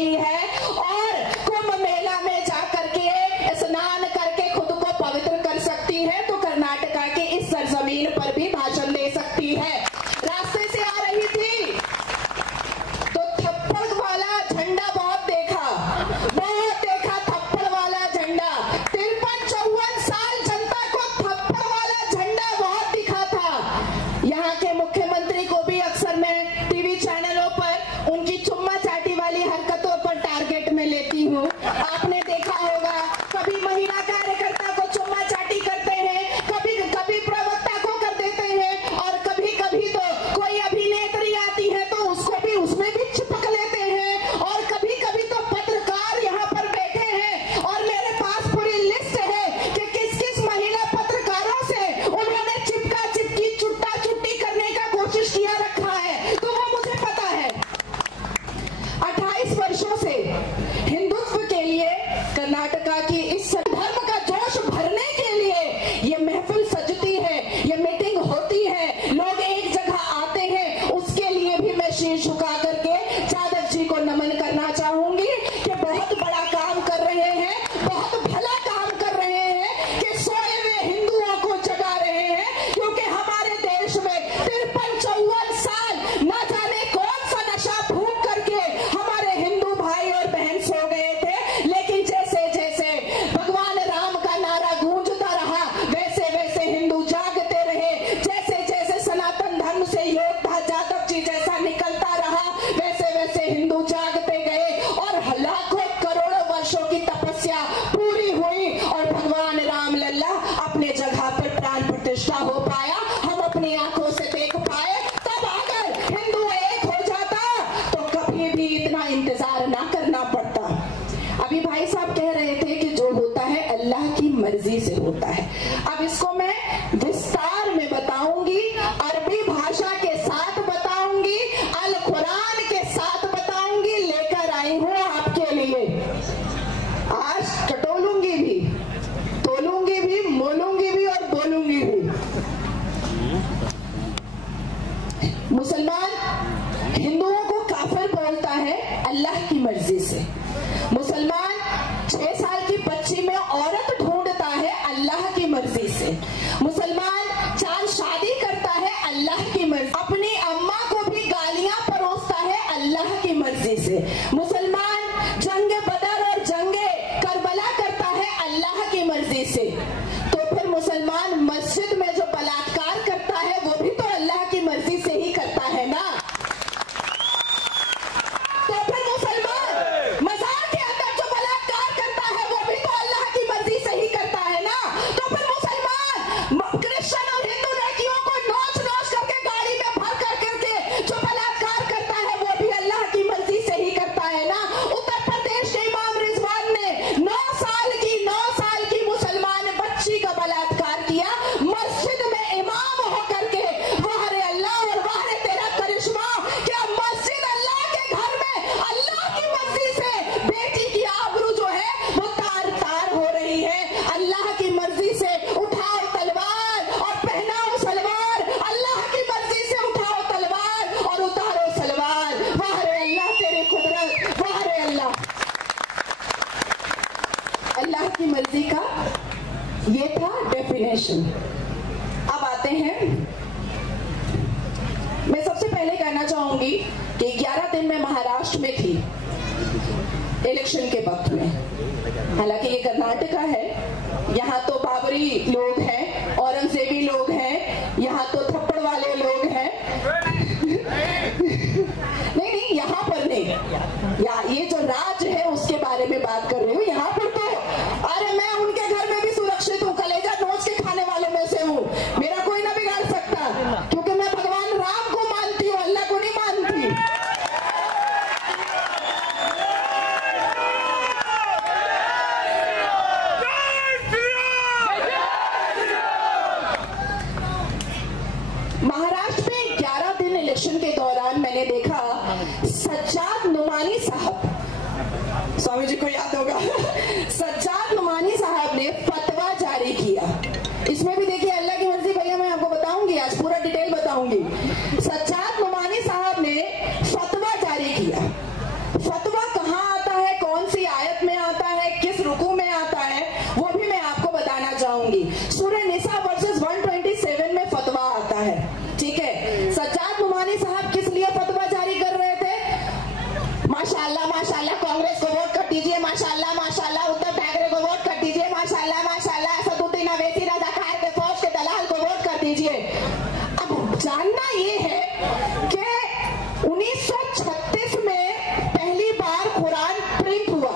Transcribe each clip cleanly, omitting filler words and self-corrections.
सकती है और कुंभ मेला में जाकर के स्नान करके खुद को पवित्र कर सकती है, तो कर्नाटका के इस सरजमीन पर भी भाषण दे सकती है। रास्ते से आ रही थी तो थप्पड़ वाला झंडा बहुत देखा थप्पड़ वाला झंडा। 53-54 साल जनता को थप्पड़ वाला झंडा बहुत दिखा था। यहाँ के मुख्यमंत्री को भी अक्सर मैं टीवी चैनलों पर उनकी चुम्मा चाटी वाली हरकतों पर टारगेट में लेती हूँ। आपने देखा होगा कभी महिला कार्यकर्ता को चुम्मा चाटी करते हैं, कभी प्रवक्ता को कर देते हैं, और कभी कभी तो कोई अभिनेत्री आती है तो उसको भी उसमें भी चिपक लेते हैं, और कभी कभी तो पत्रकार यहाँ पर बैठे हैं और मेरे पास पूरी लिस्ट है कि किस किस महिला पत्रकारों से उन्होंने चिपका चिपकी चुट्टा चुट्टी करने का कोशिश किया रखा है, तो वो मुझे पता है। 28 वर्षों से हिंदुत्व के लिए कर्नाटका की इस धर्म का जोश भरने के लिए ये महफिल सजती है, ये मीटिंग होती है, लोग एक जगह आते हैं, उसके लिए भी मैं शीश झुका करके जाधव जी को नमन करना चाहूंगी कि बहुत बड़ा काम कर रहे हैं, बहुत भला काम कर रहे हैं कि सोए हुए हिंदुओं को जगा रहे हैं। क्योंकि हमारे देश में 53-54 साल न जाने कौन सा नशा फूंक करके हमारे हिंदू भाई और बहन सो गए थे, लेकिन जैसे जैसे भगवान राम का नारा गूंजता रहा वैसे वैसे हिंदू जागते रहे, जैसे जैसे सनातन धर्म से योद्धा जाधव जी जैसा निकलता रहा वैसे वैसे हिंदू जागते गए, और लाखों करोड़ों वर्षों की तपस्या पूरी हुई और भगवान राम लल्ला अपने जगह पर प्राण प्रतिष्ठा हो पाया, हम अपनी आंखों से देख पाए। तब अगर हिंदू एक हो जाता तो कभी भी इतना इंतजार ना करना पड़ता। अभी भाई साहब कह रहे थे कि जो होता है अल्लाह की मर्जी से होता है। अब इसको मैं विस्तार में बताऊंगी, अरबी भाषा के साथ बताऊंगी, अल कुरान के साथ बताऊंगी, लेकर आई हूं आपके लिए। आज टटोलूंगी भी, तोलूंगी भी, मोलूंगी भी और बोलूंगी भी। मुसलमान हिंदुओं को काफिर बोलता है अल्लाह की मर्जी से। मुसलमान 6 साल की बच्ची में औरत ढूंढता है अल्लाह की मर्जी से। मुसलमान चांद शादी करता है अल्लाह की मर्जी, अपनी अम्मा को भी गालियां परोसता है अल्लाह की मर्जी से। मुसलमान जंग बदर और जंगे करबला करता है अल्लाह की मर्जी से। तो फिर मुसलमान मस्जिद में जो बलात्कार करता है वो भी तो अल्लाह की मर्जी से ही करता है ना। तो फिर मुसलमान मजार के अंदर जो बलात्कार करता है वो भी तो अल्लाह की मर्जी से ही करता है ना। तो फिर मुसलमान क्रिश्चियन और हिंदू लड़कियों को नोच नोच करके गाड़ी में भर कर करके जो बलात्कार करता है वो भी अल्लाह की मर्जी से ही करता है ना। उत्तर प्रदेश के इमाम रिजवान ने 9 साल की मुसलमान बच्ची का बलात्कार किया मस्जिद में इमाम होकर के। वाह रे अल्लाह और वाह रे तेरा करिश्मा, क्या मस्जिद अल्लाह के घर में अल्लाह की मर्जी से बेटी की आबरू जो है वो तार तार हो रही है। अल्लाह की मर्जी से उठाओ तलवार और पहनाओ सलवार, अल्लाह की मर्जी से उठाओ तलवार और उतारो सलवार। वाह रे अल्लाह तेरी कुदरत, वाह रे अल्लाह। अल्लाह की मर्जी का ये था डेफिनेशन। अब आते हैं, मैं सबसे पहले कहना चाहूंगी कि 11 दिन मैं महाराष्ट्र में थी इलेक्शन के वक्त में। हालांकि ये कर्नाटका है, यहाँ तो बाबरी लोग हैं, औरंगजेबी लोग हैं, यहाँ तो थप्पड़ वाले लोग हैं। नहीं, यहाँ पर नहीं, या ये जो राज है उसके बारे में बात कर रही हूँ। यहाँ पर तो अरे मैं उनके घर में भी सुरक्षित हूँ, कलेजा नोच के खाने वाले में से हूँ, मेरा कोई ना बिगाड़ सकता, क्योंकि मैं भगवान राम को मानती हूँ, अल्लाह को नहीं मानती। महाराष्ट्र में 11 दिन इलेक्शन के दौरान मैंने देखा सज्जाद नुमानी साहब, स्वामी जी को याद होगा, सज्जाद नुमानी साहब ने फतवा जारी किया। इसमें भी देखिए अल्लाह की मर्जी, भैया मैं आपको बताऊंगी, आज पूरा डिटेल बताऊंगी। सज्जाद नुमानी साहब ने फतवा जारी किया। फतवा कहाँ माशाल्लाह माशाल्लाह, कांग्रेस को वोट कर दीजिए, माशाल्लाह माशाल्लाह, उद्धव ठाकरे को वोट कर दीजिए, माशाल्लाह माशाल्लाह, असदुद्दीन अवैसी रज़ाकार के फौज के दलाल को वोट कर दीजिए। अब जानना ये है कि 1936 में पहली बार कुरान प्रिंट हुआ।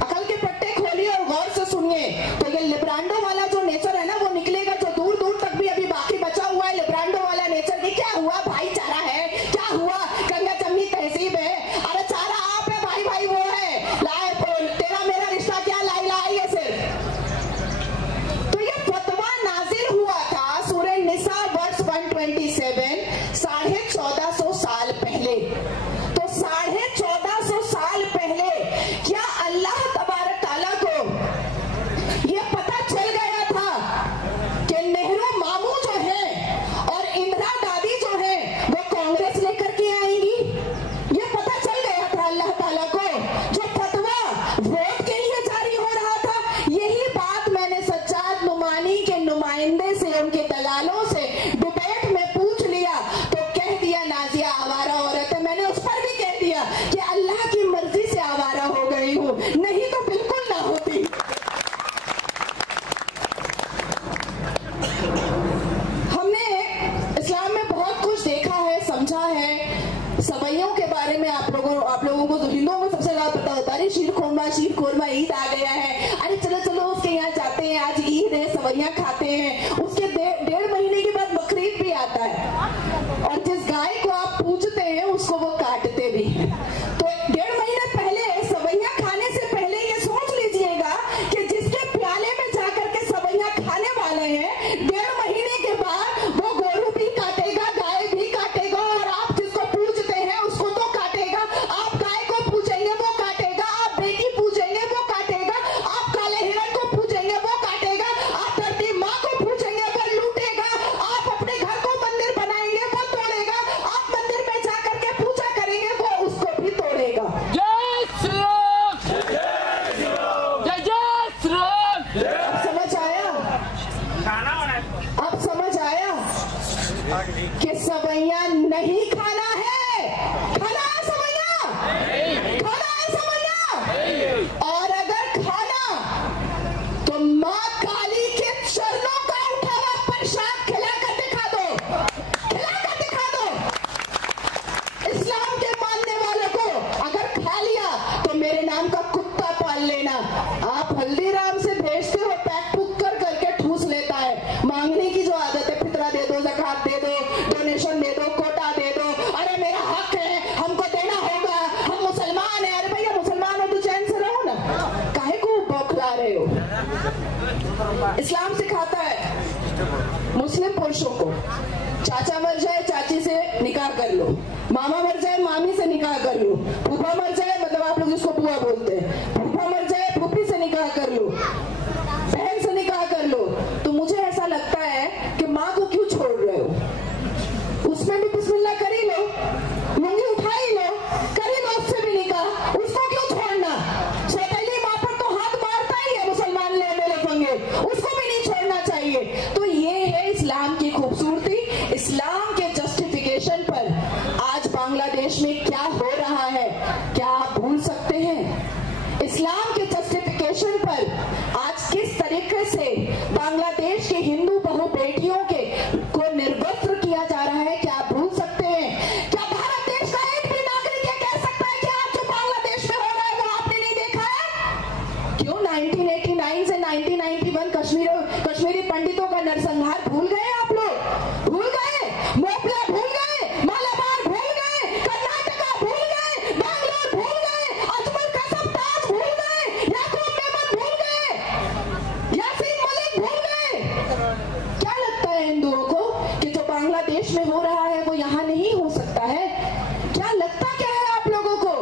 अकल के पट्टे खोलिए और गौर से सुनिए, तो ये लिब्रांडो वाला जो नेचर है ना वो निकलेगा, जो दूर दूर तक भी अभी बाकी बचा हुआ है लिब्रांडो वाला नेचर। कि क्या हुआ? भाईचारा है, क्या हुआ? गंगा जमनी तहजीब है। अरे चारा आप है, भाई भाई वो है। लाए तेरा मेरा रिश्ता क्या, लाई लाई है सिर्फ। तो ये फतवा नाजिल हुआ था सूरह निसा वर्स 127 1450 साल पहले। तो 1450 साल पहले क्या अल्लाह तबारक ताला को ये पता चल गया था कि नेहरू मामू जो है और इंदिरा दादी जो है वो कांग्रेस लेकर के आएंगी? ये पता चल गया था अल्लाह ताला को, जो फतवा वोट के लिए जारी हो रहा था। यही बात मैंने सज्जाद नुमानी के नुमाइंदे से, उनके दलालों से डिबेट में पूछ लिया, तो कह दिया नाजिया आवारा औरत है। मैंने उस पर भी कह दिया कि अल्लाह की मर्जी से आवारा हो गई हूं, नहीं तो बिल्कुल ना होती। हमने इस्लाम में बहुत कुछ देखा है, समझा है। सवैयों के बारे में आप लोगों को तो हिंदुओं को सबसे ज्यादा पता होता है। शीर खोरमा ईद आ गया है, अरे चलो चलो उसके यहाँ जाते हैं, आज ईद है, सवैयां खाते हैं। उसके 1.5 महीने के बाद बकरीद भी आता है, और जिस गाय को आप पूजते हैं उसको वो काटते भी हैं। तो 1.5 महीने पहले सवैयां खाने से पहले ये सोच लीजिएगा कि जिसके प्याले में जाकर के सवैयां खाने वाले हैं, 1.5 महीने के बाद वो गोरू भी काटेगा, गाय भी काटेगा, और आप जिसको पूजते हैं उसको तो काटेगा। आप गाय को पूजेंगे वो काटेगा, आप बेटी पूजेंगे वो काटेगा, आप काले हिरण को पूजेंगे वो काटेगा, आप धरती माँ को पूजेंगे वो लूटेगा, आप अपने घर को मंदिर बनाएंगे वो तोड़ेगा, आप मंदिर में जाकर के पूजा करेंगे वो उसको भी तोड़ेगा। जय श्री राम, जय जय श्री राम। अब समझ आया? अब समझ आया कि सवैयां नहीं खाना है, खाना है सवैयां, खाना है सवैयां। और अगर खाना तो माँ काली के चरणों का उठा हुआ प्रसाद खिलाकर दिखा दो, खिलाकर दिखा दो। इस्लाम के मानने वालों को अगर खा लिया तो मेरे नाम का कुत्ता पाल लेना। आप हल्दीराम से भेजते हो, पैक पुक करके ठूस लेता है। मांगने की जो आदत है, फितरा दे दो, ज़कात दे दो, डोनेशन दे दो, कोटा दे दो, अरे मेरा हक है, हमको देना होगा, हम मुसलमान हैं। अरे भैया मुसलमान हो तो चैन से रहो ना, काहे को बौखला रहे हो? इस्लाम सिखाता है मुस्लिम पुरुषों को, चाचा मर जाए चाची से निकाह कर लो, मामा मर जाए मामी से निकाह कर लो, फूफा मर जाए, मतलब आप लोग जिसको बुआ बोलते हैं, फूफा मर जाए फूफी से निकाह कर लो, बहन से निकाह कर लो। तो मुझे ऐसा लगता है कि माँ को क्यों छोड़ रहे हो? उसमें भी बिस्मिल्लाह कर ही लो, लुंगी उठा ही लो, कर ही लो उससे भी निकाह, उसको क्यों छोड़ना? सौतेली माँ पर तो हाथ मारता ही है मुसलमान ले पंगे, उसको भी नहीं छोड़ना चाहिए। तो ये है इस्लाम की खूबसूरती। इस्लाम के जस्टिफिकेशन पर आज बांग्लादेश में क्या हो रहा है, क्या आप भूल सकते हैं? इस्लाम के जस्टिफिकेशन पर आज किस तरीके से बांग्लादेश के हिंदू बहु बेटियों के को निर्वस्त्र किया जा रहा है, क्या आप भूल सकते हैं? क्या भारत देश का एक भी नागरिक ये कह सकता है कि आज जो बांग्लादेश में हो रहा है वो आपने नहीं देखा है? क्यों 1989 से 1991 कश्मीरी पंडितों का नरसंहार भूल गए आप लोग? भूल गए? मोपला भूल गए? मालाबार भूल गए? कर्नाटका भूल गए? बैंगलोर भूल गए? अजमेर का सब ताज भूल गए? याकूब मेमन भूल गए? यासीन मलिक भूल गए? क्या लगता है हिंदुओं को कि जो बांग्लादेश में हो रहा है वो यहाँ नहीं हो सकता है? क्या लगता क्या है आप लोगों को?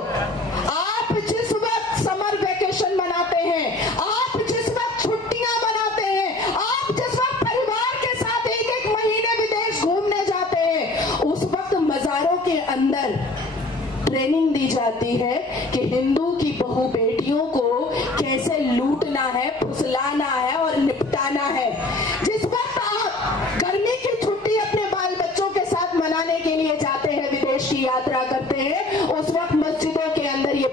आप जिस वक्त समर वेकेशन मनाते हैं, आप जिस वक्त छुट्टियां मनाते हैं, आप जिस वक्त परिवार के साथ 1-1 महीने विदेश घूमने जाते हैं, उस वक्त मजारों के अंदर ट्रेनिंग दी जाती है कि हिंदू की बहु बेटियों को कैसे लूटना है, फुसलाना है और निपटाना है। जिस वक्त आप गर्मी की छुट्टी अपने बाल बच्चों के साथ मनाने के लिए जाते हैं, विदेश की यात्रा करते हैं, उस वक्त मस्जिदों के अंदर ये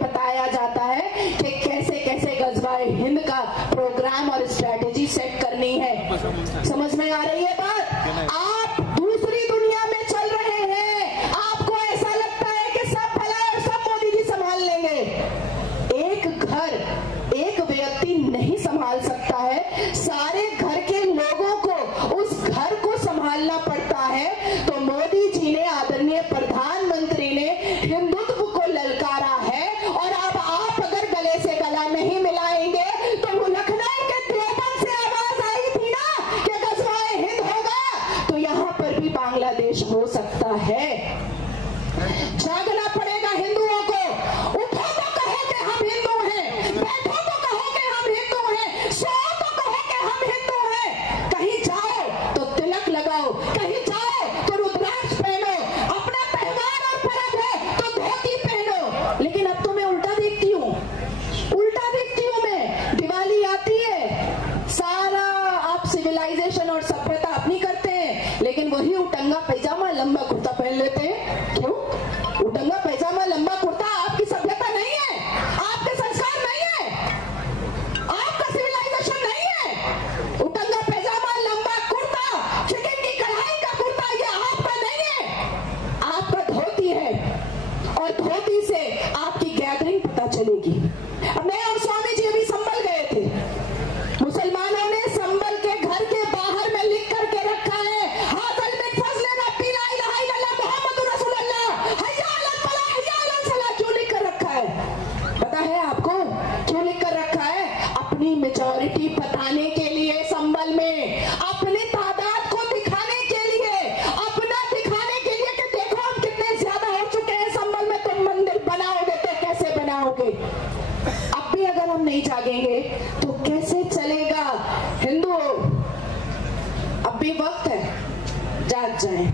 गजवाए हिंद का प्रोग्राम और स्ट्रेटेजी सेट करनी है। समझ में आ रही है बात? आप दूसरी दुनिया में चल रहे हैं, आपको ऐसा लगता है कि सब भला और सब मोदी जी संभाल लेंगे। एक घर एक व्यक्ति नहीं संभाल सकता है, सारे घर के लोगों को उस घर को संभालना पड़ता है। तो मोदी जी ने, आदरणीय प्रधानमंत्री ने हिंदुत्व को ललकारा है, और अब आप अगर गले से गला नहीं मिलाएंगे तो वो लखनऊ के देवबंद से आवाज आई थी ना कि गजवाए हिंद होगा, तो यहां पर भी बांग्लादेश हो सकता है। जागना पड़ेगा हिंदुओं को। उठो तो कहो कि हम हिंदू हैं, बैठो तो कहो कि हम हिंदू हैं, सो तो कहो कि हम हिंदू हैं। कहीं जाओ तो तिलक लगाओ, कहीं जाओ तो रुद्राक्ष पहनो, अपना त्योहार और पर्व है तो धोती पहनो। लेकिन अब तो मैं उल्टा देखती हूँ, मैं दिवाली आती है, सारा आप सिविलाइजेशन और सभ्यता अपनी करते हैं, लेकिन वही उटंगा पैजामा लंबा कुर्ता पहन लेते हैं। क्यों? उटंगा पैजामा लंबा कुर्ता आपकी सभ्यता नहीं है, आपके संस्कार नहीं है, आपका सिविलाइजेशन नहीं है। उटंगा पैजामा लंबा कुर्ता, चिकन की कढ़ाई का कुर्ता, ये आपका नहीं है, आपका धोती है, और धोती से आपकी गैदरिंग पता चलेगी। अब मैं और स्वामी जी अभी संभल गए थे, मुसलमानों ने संभल के घर के बाहर में लिख करके रखा है, हाज़िल मिन फज़्ल रब्बी ला इलाहा इल्लल्लाह मुहम्मदुर रसूलुल्लाह हय्या अलल फलाह हय्या अलल सलाह। क्यों लिख कर रखा है पता है आपको? क्यों लिख कर रखा है? अपनी मेजॉरिटी बताने के लिए, संभल में अपनी तादाद को दिखाने के लिए, अपना दिखाने के लिए कि देखो हम कितने ज्यादा हो चुके हैं संभल में, तुम मंदिर बनाओगे तो कैसे बनाओगे। अब भी अगर हम नहीं जागेंगे तो कैसे चलेगा? हिंदुओं, अब भी वक्त है, जाग जाएं।